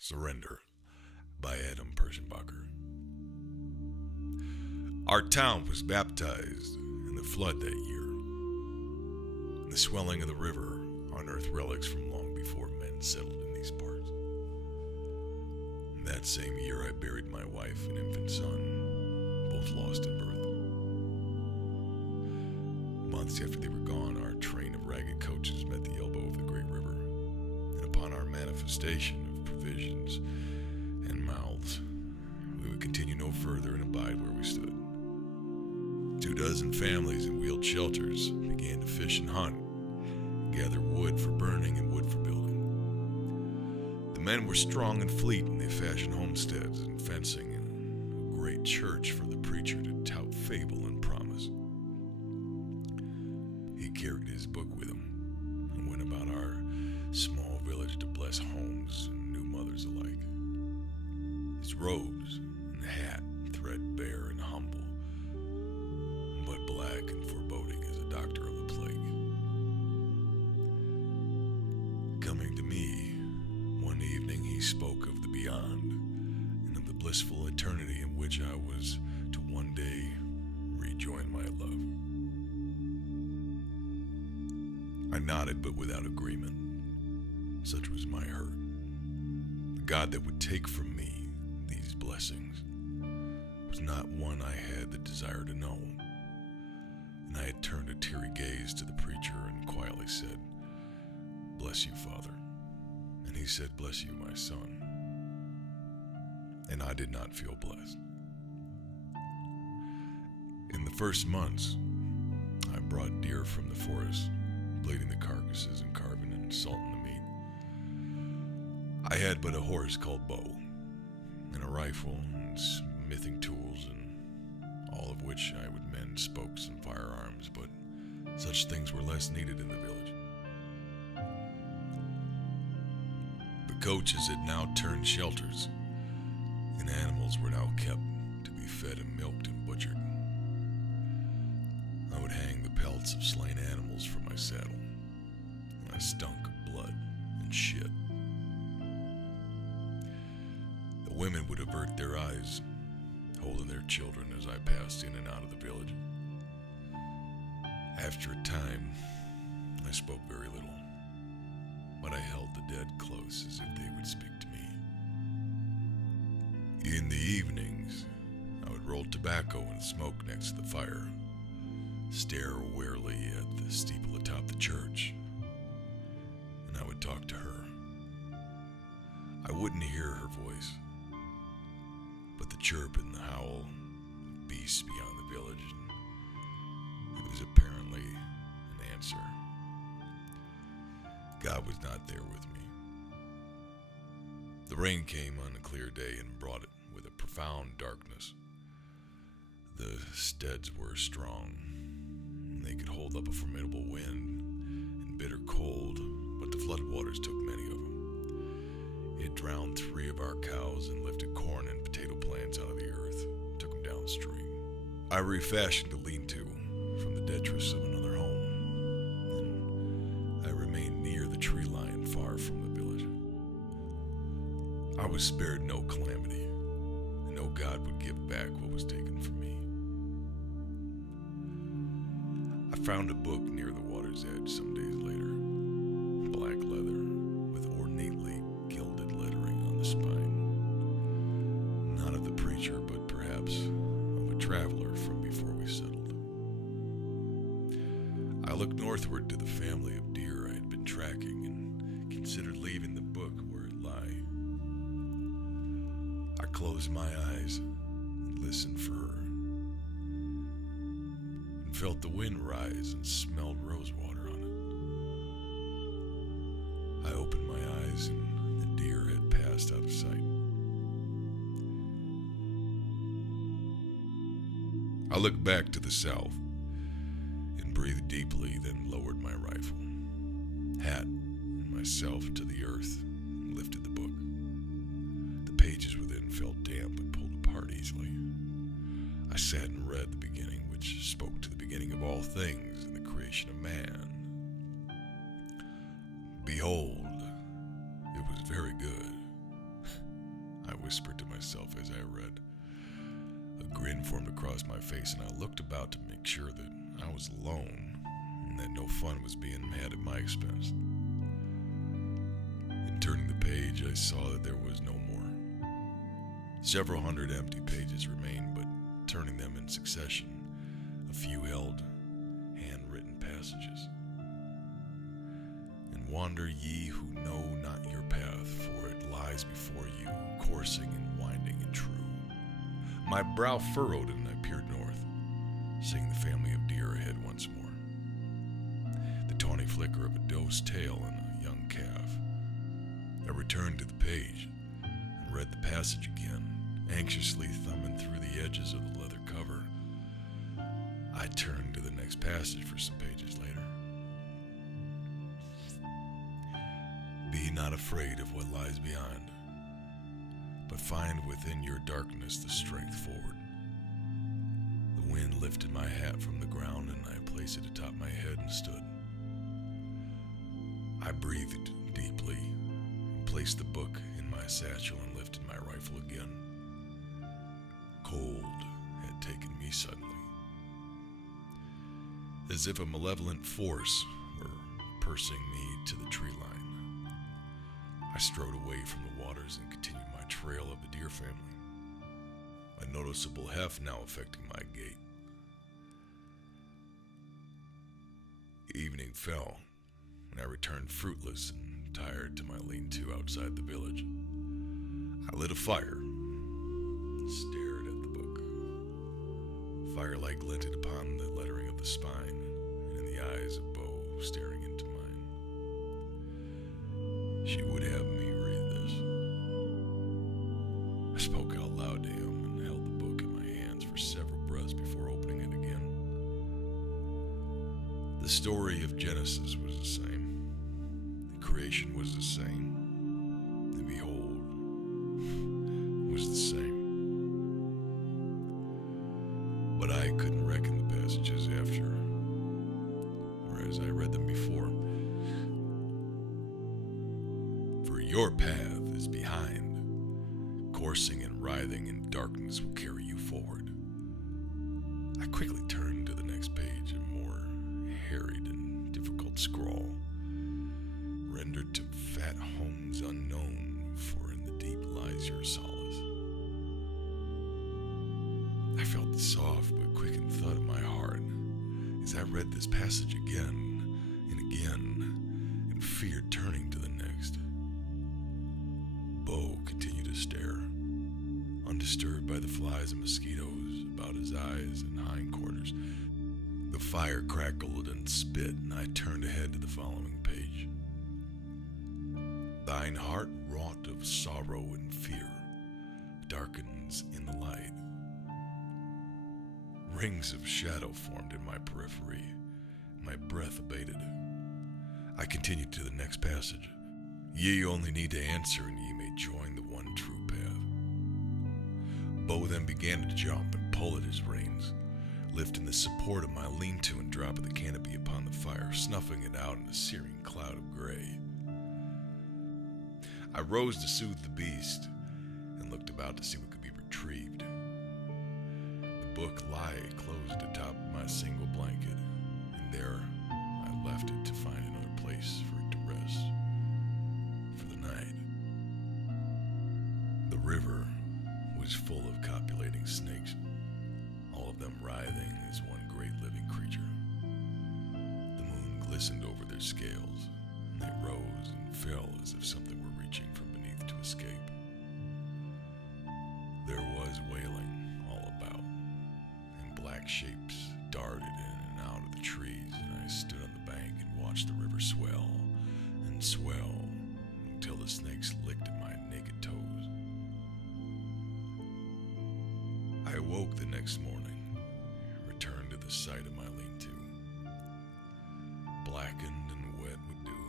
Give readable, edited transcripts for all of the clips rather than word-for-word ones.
Surrender by Adam Perschbacher. Our town was baptized in the flood that year. In the swelling of the river unearthed relics from long before men settled in these parts. In that same year I buried my wife and infant son, both lost in birth. Months after they were gone, our train of ragged coaches met the elbow of the great river, and upon our manifestation of provisions and mouths, we would continue no further and abide where we stood. 24 families in wheeled shelters began to fish and hunt, gather wood for burning and wood for building. The men were strong and fleet, and they fashioned homesteads and fencing and a great church for the preacher to tout fable and promise. He carried his book with him and went about our small village to bless homes and new mothers alike. His robes and hat, threadbare and humble, but black and foreboding as a doctor of the plague. Coming to me, one evening he spoke of the beyond and of the blissful eternity in which I was to one day rejoin my love. I nodded, but without agreement. Such was my hurt. The God that would take from me these blessings was not one I had the desire to know. And I had turned a teary gaze to the preacher and quietly said, "Bless you, Father." And he said, "Bless you, my son." And I did not feel blessed. In the first months, I brought deer from the forest, bleeding the carcasses and carving and salting the meat. I had but a horse called Bo, and a rifle and smithing tools, and all of which I would mend spokes and firearms, but such things were less needed in the village. The coaches had now turned shelters, and animals were now kept to be fed and milked and butchered. I would hang the pelts of slain animals from my saddle, and I stunk of blood and shit. The women would avert their eyes, holding their children as I passed in and out of the village. After a time, I spoke very little, but I held the dead close as if they would speak to me. In the evenings, I would roll tobacco and smoke next to the fire, stare warily at the steeple atop the church, and I would talk to her. I wouldn't hear her voice, but the chirp and the howl of beasts beyond the village, and it was apparently an answer. God was not there with me. The rain came on a clear day and brought it with a profound darkness. The steads were strong, and they could hold up a formidable wind and bitter cold, but the floodwaters took many of them. It drowned 3 of our cows and lifted corn and potato plants out of the earth, took them downstream. I refashioned a lean-to from the detritus of another home, and I remained near the tree line far from the village. I was spared no calamity, and no God would give back what was taken from me. I found a book near the water's edge some days later, black leather with ornately gilded lettering on the spine. Not of the preacher, but perhaps of a traveler from before we settled. I looked northward to the family of deer I had been tracking and considered leaving the book where it lay. I closed my eyes and listened for her, and felt the wind rise and smelled rosewater on it. I opened my eyes and the deer had passed out of sight. I looked back to the south and breathed deeply, then lowered my rifle, hat, and myself to the earth and lifted the book. The pages within felt damp and pulled apart easily. I sat and read the beginning, which spoke to the beginning of all things and the creation of man. Behold, it was very good. I whispered to myself as I read. A grin formed across my face, and I looked about to make sure that I was alone and that no fun was being had at my expense. In turning the page, I saw that there was no more. Several hundred empty pages remained, but turning them in succession, a few held handwritten passages. And wander ye who know not your path, for it lies before you, coursing and winding and true. My brow furrowed and I peered north, seeing the family of deer ahead once more. The tawny flicker of a doe's tail and a young calf. I returned to the page and read the passage again, anxiously thumbing through the edges of the leather cover. I turned to the next passage for some pages later. Be not afraid of what lies beyond, but find within your darkness the strength forward. The wind lifted my hat from the ground, and I placed it atop my head and stood. I breathed deeply, and placed the book in my satchel and lifted my rifle again. Cold had taken me suddenly, as if a malevolent force were pursing me to the tree line. I strode away from the waters and continued my trail of the deer family, a noticeable heft now affecting my gait. Evening fell, and I returned fruitless and tired to my lean-to outside the village. I lit a fire and stared at the book. Firelight glinted upon the lettering of the spine and in the eyes of Bo staring into mine. She would have me read this. I spoke out loud to him and held the book in my hands for several breaths before opening it again. The story of Genesis was the same. The creation was the same. The behold was the same. But I couldn't reckon the passages after, whereas I read them before. For your path is behind, coursing and writhing, and darkness will carry you forward. I quickly turned to the next page, a more harried and difficult scrawl, rendered to fat homes unknown, for in the deep lies your solace. I felt the soft but quickened thud of my heart as I read this passage again and again, and feared turning to the next. Bo continued to stare, undisturbed by the flies and mosquitoes about his eyes and hindquarters. The fire crackled and spit, and I turned ahead to the following page. Thine heart wrought of sorrow and fear darkens in the light. Rings of shadow formed in my periphery. My breath abated. I continued to the next passage. Ye only need to answer, and ye may join the one true path. Bo then began to jump and pull at his reins, lifting the support of my lean-to and dropping the canopy upon the fire, snuffing it out in a searing cloud of gray. I rose to soothe the beast and looked about to see what could be retrieved. The book lay closed atop my single blanket, and there I left it to find another place for it to rest for the night. The river was full of copulating snakes, all of them writhing as one great living creature. The moon glistened over their scales, and they rose and fell as if something were reaching from beneath to escape. There was wailing all about, and black shapes darted in and out of the trees, and I stood on the bank and watched the river swell and swell until the snakes licked at my naked toes. I awoke the next morning, returned to the site of my lean-to, blackened and wet with dew.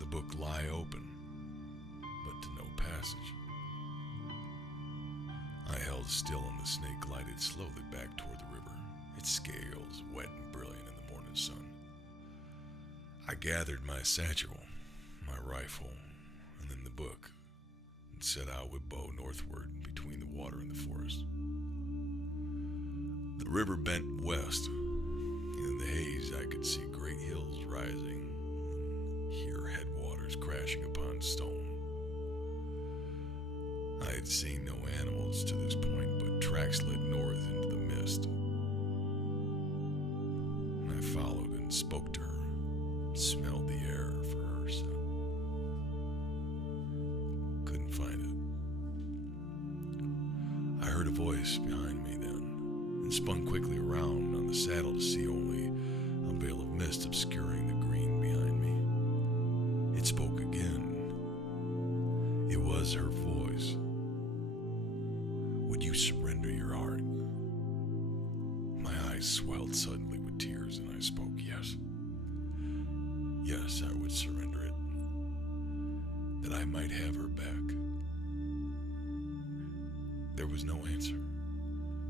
The book lay open, but to no passage. I held still, and the snake glided slowly back toward the river, its scales wet and brilliant in the morning sun. I gathered my satchel, my rifle, and then the book, and set out with Bo northward between the water and the forest. The river bent west. In the haze, I could see great hills rising and hear headwaters crashing upon stone. I had seen no animals to this point, but tracks led north into the mist. I followed and spoke to her, smelled the air for her scent. Couldn't find it. I heard a voice behind me then, and spun quickly around on the saddle to see only a veil of mist obscuring the green behind me. It spoke again. It was her voice. Would you surrender your heart? My eyes swelled suddenly with tears, and I spoke, yes. Yes, I would surrender it, that I might have her back. There was no answer.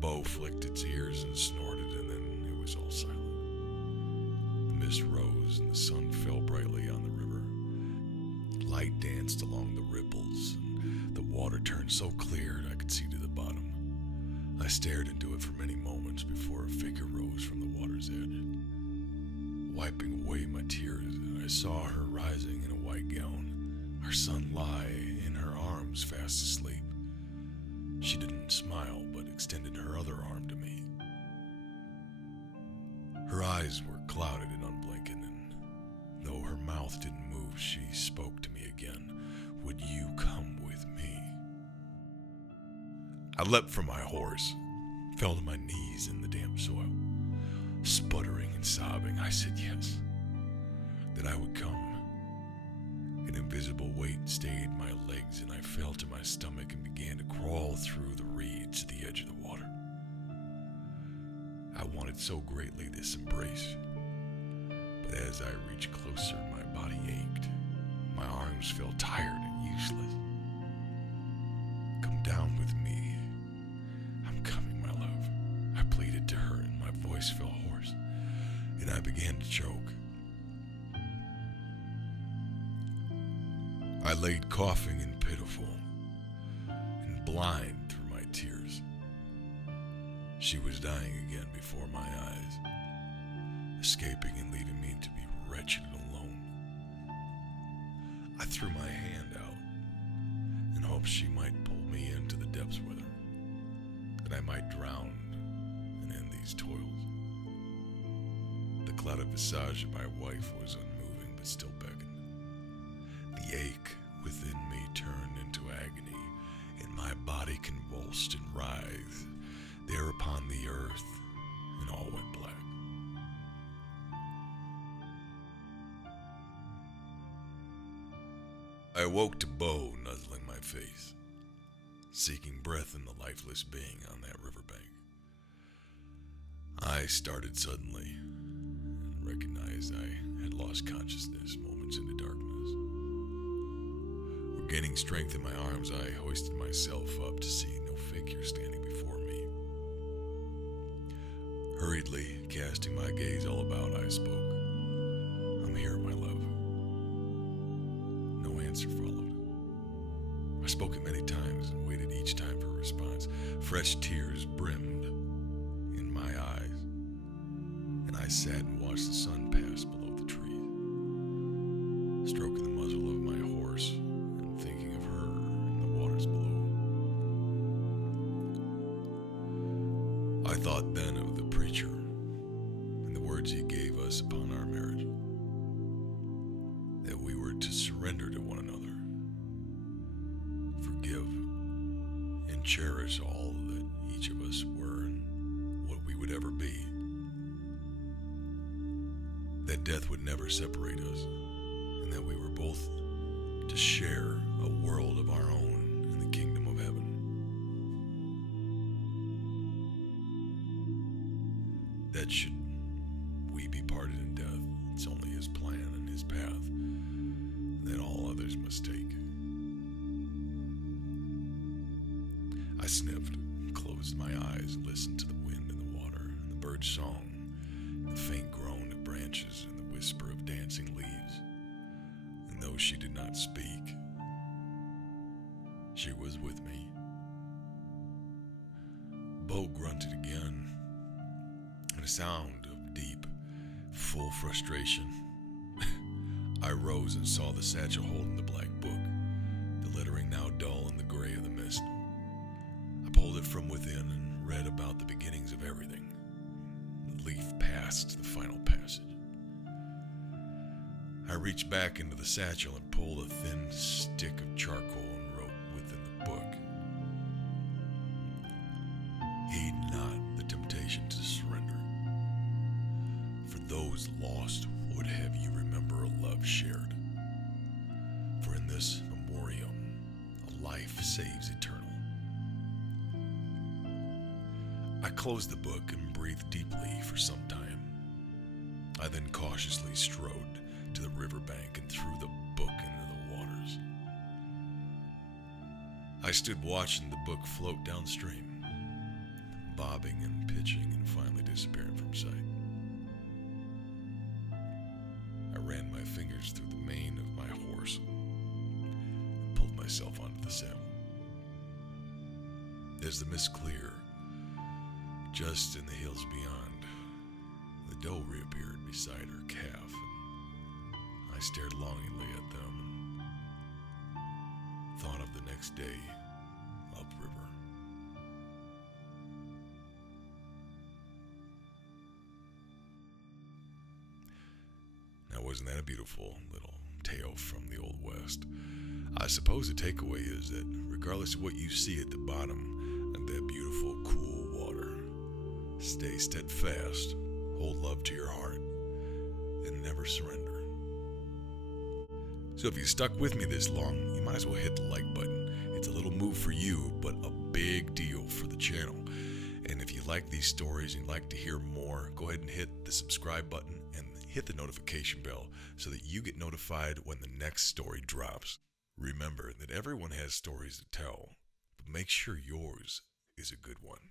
Bo flicked its ears and snorted, and then it was all silent. The mist rose, and the sun fell brightly on the river. Light danced along the ripples, and the water turned so clear I could see to the bottom. I stared into it for many moments before a figure rose from the water's edge. Wiping away my tears, I saw her rising in a white gown, her son lie in her arms fast asleep. She didn't smile, but extended her other arm to me. Her eyes were clouded and unblinking, and though her mouth didn't move, she spoke to me again. Would you come with me? I leapt from my horse, fell to my knees in the damp soil. Sputtering and sobbing, I said yes, that I would come. An invisible weight stayed my legs, and I fell to my stomach and began to crawl through the reeds to the edge of the water. I wanted so greatly this embrace, but as I reached closer, my body ached. My arms felt tired and useless. Come down with me. I'm coming, my love. I pleaded to her, and my voice fell hoarse, and I began to choke. I laid coughing and pitiful, and blind through my tears. She was dying again before my eyes, escaping and leaving me to be wretched and alone. I threw my hand out in hopes she might pull me into the depths with her, that I might drown and end these toils. The clouded visage of my wife was unmoving but still beckoned. The ache within me turned into agony, and my body convulsed and writhed there upon the earth, and all went black. I awoke to Bo nuzzling my face, seeking breath in the lifeless being on that riverbank. I started suddenly, and recognized I had lost consciousness moments into darkness. Regaining strength in my arms, I hoisted myself up to see no figure standing before me. Hurriedly casting my gaze all about, I spoke. I'm here, my love. No answer followed. I spoke it many times and waited each time for a response. Fresh tears brimmed in my eyes, and I sat and watched the sun pass below the trees, stroking the muzzle of my horse and thinking of her in the waters below. I thought then of the preacher and the words he gave us upon our marriage, that we were to surrender to one another, forgive, and cherish all that each of us were and what we would ever be. That death would never separate us, and that we were both to share a world of our own in the kingdom of heaven. That should we be parted in death, it's only his plan and his path that all others must take. I sniffed, closed my eyes, listened to the wind and the water, and the bird's song, the faint groan of branches, and the whisper of dancing leaves. And though she did not speak, She was with me. Bo grunted again, and a sound of deep, full frustration. I rose and saw the satchel holding the black book, the lettering now dull in the gray of the mist. I pulled it from within and read about the beginnings of everything, the leaf past the final passage. I reached back into the satchel and pulled a thin stick of charcoal and wrote within the book, "Heed not the temptation to surrender, for those lost would have you remember a love shared. For in this memoriam, a life saves eternal." I closed the book and breathed deeply for some time. I then cautiously strode to the riverbank and threw the book into the waters. I stood watching the book float downstream, bobbing and pitching and finally disappearing from sight. I ran my fingers through the mane of my horse and pulled myself onto the saddle. As the mist cleared, just in the hills beyond, the doe reappeared beside her calf, and I stared longingly at them and thought of the next day upriver. Now, wasn't that a beautiful little tale from the Old West? I suppose the takeaway is that regardless of what you see at the bottom of that beautiful, cool water, stay steadfast, hold love to your heart, and never surrender. So if you stuck with me this long, you might as well hit the like button. It's a little move for you, but a big deal for the channel. And if you like these stories and you'd like to hear more, go ahead and hit the subscribe button and hit the notification bell so that you get notified when the next story drops. Remember that everyone has stories to tell, but make sure yours is a good one.